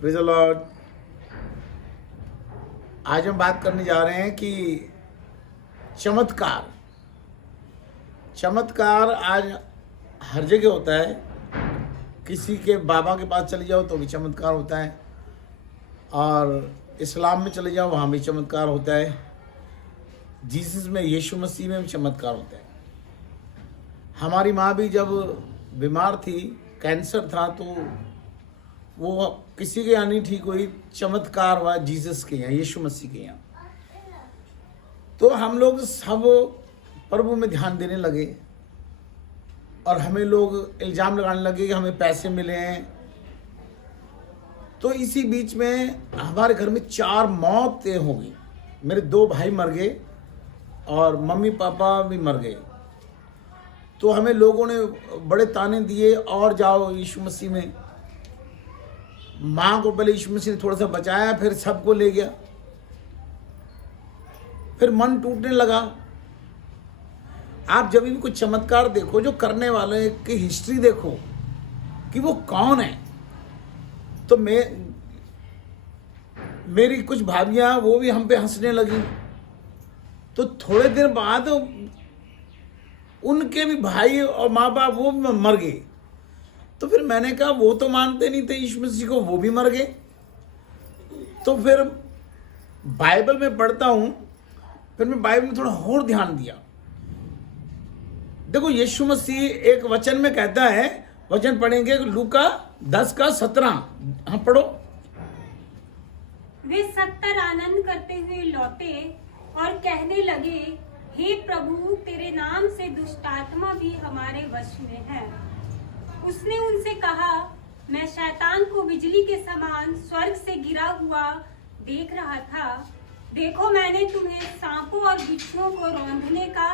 Praise the Lord. आज हम बात करने जा रहे हैं कि चमत्कार। चमत्कार आज हर जगह होता है। किसी के बाबा के पास चले जाओ तो भी चमत्कार होता है, और इस्लाम में चले जाओ वहाँ भी चमत्कार होता है। जीसस में, यीशु मसीह में भी चमत्कार होता है। हमारी माँ भी जब बीमार थी, कैंसर था, तो वो किसी के यहाँ नहीं ठीक हुई, चमत्कार हुआ जीसस के यहाँ, यीशु मसीह के यहाँ। तो हम लोग सब प्रभु में ध्यान देने लगे और हमें लोग इल्ज़ाम लगाने लगे कि हमें पैसे मिले हैं। तो इसी बीच में हमारे घर में 4 मौतें हो गई। मेरे 2 भाई मर गए और मम्मी पापा भी मर गए। तो हमें लोगों ने बड़े ताने दिए, और जाओ यीशु मसीह में। माँ को पहले यीशु मसीह ने थोड़ा सा बचाया, फिर सबको ले गया। फिर मन टूटने लगा। आप जब भी कुछ चमत्कार देखो, जो करने वाले की हिस्ट्री देखो कि वो कौन है। तो मेरी कुछ भाभियां वो भी हम पे हंसने लगी। तो थोड़े दिन बाद उनके भी भाई और माँ बाप वो भी मर गए। तो फिर मैंने कहा वो तो मानते नहीं थे यीशु मसीह को, वो भी मर गए। तो फिर बाइबल में पढ़ता हूं, फिर मैं बाइबल में थोड़ा और ध्यान दिया। देखो यीशु मसीह एक वचन में कहता है, वचन पढ़ेंगे लूका 10:17। हाँ पढ़ो। वे 70 आनंद करते हुए लौटे और कहने लगे, हे प्रभु, तेरे नाम से दुष्टात्मा भी हमारे वश में है। उसने उनसे कहा, मैं शैतान को बिजली के समान स्वर्ग से गिरा हुआ देख रहा था। देखो, मैंने तुम्हें सांपों और बिच्छुओं को रौंदने का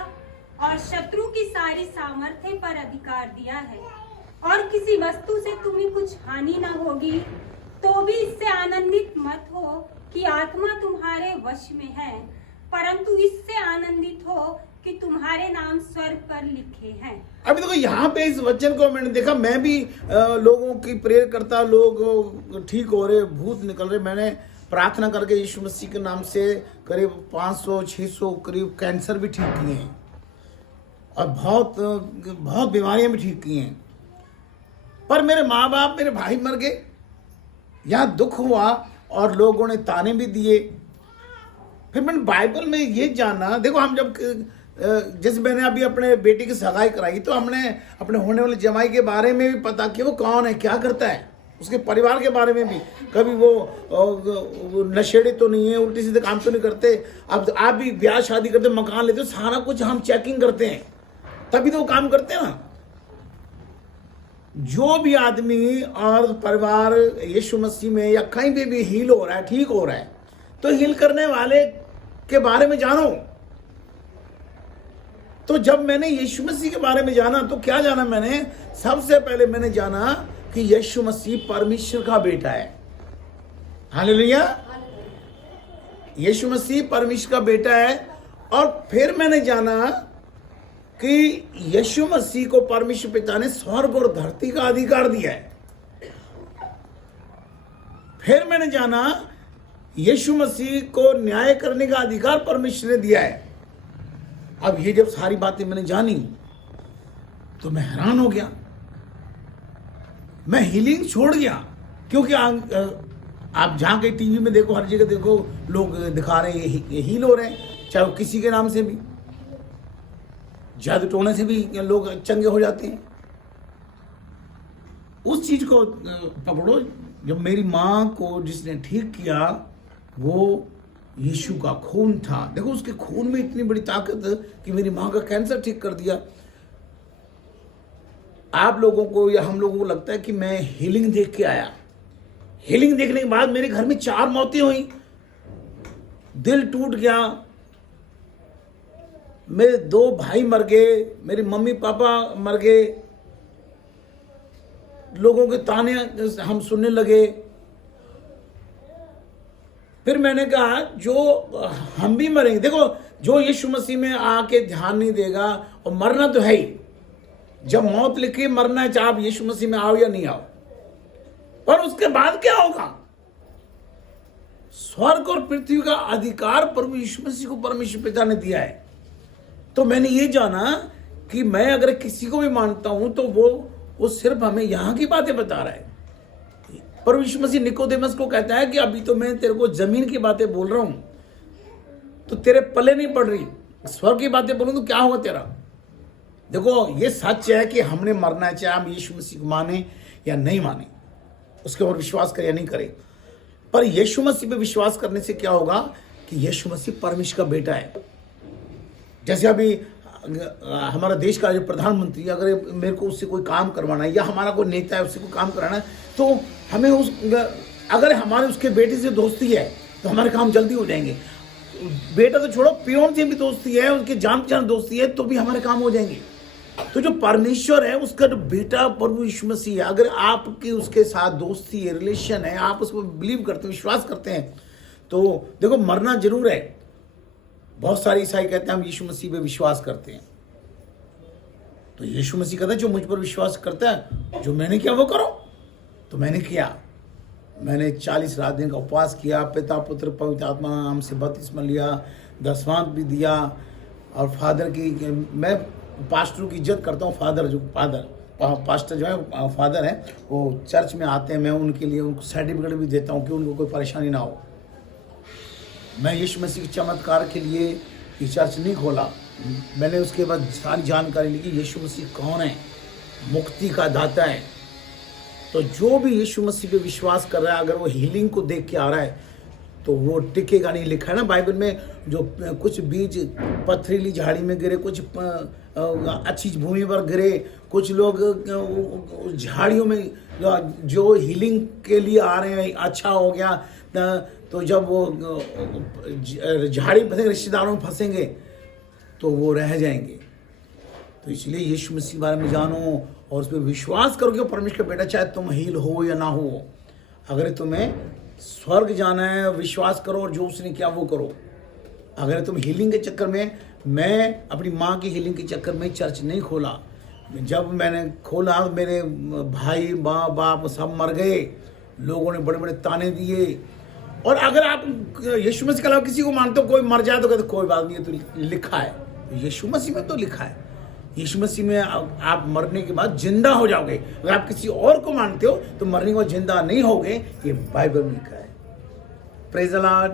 और शत्रु की सारी सामर्थ्य पर अधिकार दिया है, और किसी वस्तु से तुम्हें कुछ हानि न होगी। तो भी इससे आनंदित मत हो कि आत्मा तुम्हारे वश में है, परंतु इससे आनंदित हो कि तुम्हारे नाम स्वर्ग पर लिखे हैं। अभी देखो यहाँ पे इस वचन को मैंने देखा। मैं भी लोगों की प्रेयर करता, लोग ठीक हो रहे, भूत निकल रहे। मैंने प्रार्थना करके यीशु मसीह के नाम से करीब 500-600 करीब कैंसर भी ठीक किए हैं, और बहुत बीमारियां भी ठीक की हैं। पर मेरे माँ बाप, मेरे भाई मर गए। यहाँ दुख हुआ और लोगों ने ताने भी दिए। फिर मैंने बाइबल में ये जाना। देखो हम जब, जैसे मैंने अभी अपने बेटी की सगाई कराई, तो हमने अपने होने वाले जमाई के बारे में भी पता किया, वो कौन है, क्या करता है, उसके परिवार के बारे में भी। कभी वो नशेड़ी तो नहीं है, उल्टी सीधे काम तो नहीं करते। अब आप भी ब्याह शादी करते, मकान लेते हो, सारा कुछ हम चेकिंग करते हैं, तभी तो वो काम करते हैं ना। जो भी आदमी और परिवार यीशु मसीह में या कहीं पे भी हील हो रहा है, ठीक हो रहा है, तो हील करने वाले के बारे में जानो। तो जब मैंने यीशु मसीह के बारे में जाना, तो क्या जाना मैंने? सबसे पहले मैंने जाना कि यीशु मसीह परमेश्वर का बेटा है। हालेलुया। यीशु मसीह परमेश्वर का बेटा है। और फिर मैंने जाना कि यीशु मसीह को परमेश्वर पिता ने स्वर्ग और धरती का अधिकार दिया है। फिर मैंने जाना यीशु मसीह को न्याय करने का अधिकार परमेश्वर ने दिया है। अब ये जब सारी बातें मैंने जानी, तो मैं हैरान हो गया। मैं हीलिंग छोड़ गया, क्योंकि आप जहां के टीवी में देखो, हर जगह देखो, लोग दिखा रहे हैं हील हो रहे हैं, चाहे वो किसी के नाम से भी, जादू टोने से भी लोग चंगे हो जाते हैं। उस चीज को पकड़ो। जब मेरी माँ को जिसने ठीक किया, वो यीशु का खून था। देखो उसके खून में इतनी बड़ी ताकत है कि मेरी माँ का कैंसर ठीक कर दिया। आप लोगों को या हम लोगों को लगता है कि मैं हीलिंग देख के आया। हीलिंग देखने के बाद मेरे घर में 4 मौतें हुई, दिल टूट गया। मेरे 2 भाई मर गए, मेरे मम्मी पापा मर गए, लोगों के ताने हम सुनने लगे। फिर मैंने कहा जो हम भी मरेंगे। देखो जो यीशु मसीह में आके ध्यान नहीं देगा, और मरना तो है ही, जब मौत लिखी मरना है, चाहे आप यीशु मसीह में आओ या नहीं आओ। पर उसके बाद क्या होगा? स्वर्ग और पृथ्वी का अधिकार प्रभु यीशु मसीह को परमेश्वर पिता ने दिया है। तो मैंने ये जाना कि मैं अगर किसी को भी मानता हूं तो वो सिर्फ हमें यहां की बातें बता रहा है। प्रभु यीशु मसीह निकोदेमस को कहता है कि अभी तो मैं तेरे को जमीन की बातें बोल रहा हूं, तो तेरे पल्ले नहीं पड़ रही। स्वर्ग की बातें बोलूं तो क्या होगा तेरा। देखो ये सच है कि हमने मरना है, चाहे हम यीशु मसीह को माने या नहीं माने, उसके ऊपर विश्वास करे या नहीं करे। पर यीशु मसीह पे विश्वास करने से क्या होगा कि यीशु मसीह परमेश्वर का बेटा है। जैसे अभी हमारा देश का जो प्रधानमंत्री, अगर मेरे को उससे कोई काम करवाना है या हमारा कोई नेता है उससे कोई काम कराना है, तो हमें अगर हमारे उसके बेटे से दोस्ती है तो हमारे काम जल्दी हो जाएंगे। बेटा तो छोड़ो, पियोन से भी दोस्ती है, उसके जान पहचान दोस्ती है, तो भी हमारे काम हो जाएंगे। तो जो परमेश्वर है उसका जो बेटा प्रभु यीशु मसीह है, अगर आपकी उसके साथ दोस्ती है, रिलेशन है, आप उसको बिलीव करते हैं, विश्वास करते हैं, तो देखो मरना जरूर है। बहुत सारे ईसाई कहते हैं हम यीशु मसीह पे विश्वास करते हैं, तो यीशु मसीह कहता है जो मुझ पर विश्वास करता है, जो मैंने किया वो करो। तो मैंने किया, मैंने 40 रात दिन का उपवास किया, पिता पुत्र पवित्र आत्मा नाम से बपतिस्मा लिया, दसवांत भी दिया, और फादर की, मैं पास्टरों की इज्जत करता हूँ। पास्टर जो है फादर है, वो चर्च में आते हैं, मैं उनके लिए उनको सर्टिफिकेट भी देता हूँ कि उनको कोई परेशानी ना हो। मैं यीशु मसीह के चमत्कार के लिए ये चर्च नहीं खोला, मैंने उसके बाद सारी जानकारी ली कि यीशु मसीह कौन है, मुक्ति का दाता है। तो जो भी यीशु मसीह पे विश्वास कर रहा है, अगर वो हीलिंग को देख के आ रहा है तो वो टिकेगा नहीं। लिखा है ना बाइबल में, जो कुछ बीज पथरीली झाड़ी में गिरे, कुछ अच्छी भूमि पर गिरे, कुछ लोग झाड़ियों में जो हीलिंग के लिए आ रहे हैं, अच्छा हो गया, तो जब वो झाड़ी फंसेंगे, रिश्तेदारों में फंसेंगे तो वो रह जाएंगे। तो इसलिए यीशु मसीह के बारे में जानो और उस पर विश्वास करो कि परमेश्वर का बेटा, चाहे तुम हील हो या ना हो। अगर तुम्हें स्वर्ग जाना है, विश्वास करो और जो उसने किया वो करो। अगर तुम हीलिंग के चक्कर में, मैं अपनी माँ की हीलिंग के चक्कर में चर्च नहीं खोला। जब मैंने खोला, मेरे भाई माँ बाप सब मर गए, लोगों ने बड़े बड़े ताने दिए। और अगर आप यीशु मसीह के अलावा किसी को मानते हो, कोई मर जाए तो कहते कोई बात नहीं, तो लिखा है, यीशु मसीह में तो लिखा है, यीशु मसीह में आप मरने के बाद जिंदा हो जाओगे। अगर आप किसी और को मानते हो तो मरने के बाद जिंदा नहीं होगे, ये बाइबल में लिखा है। Praise the Lord.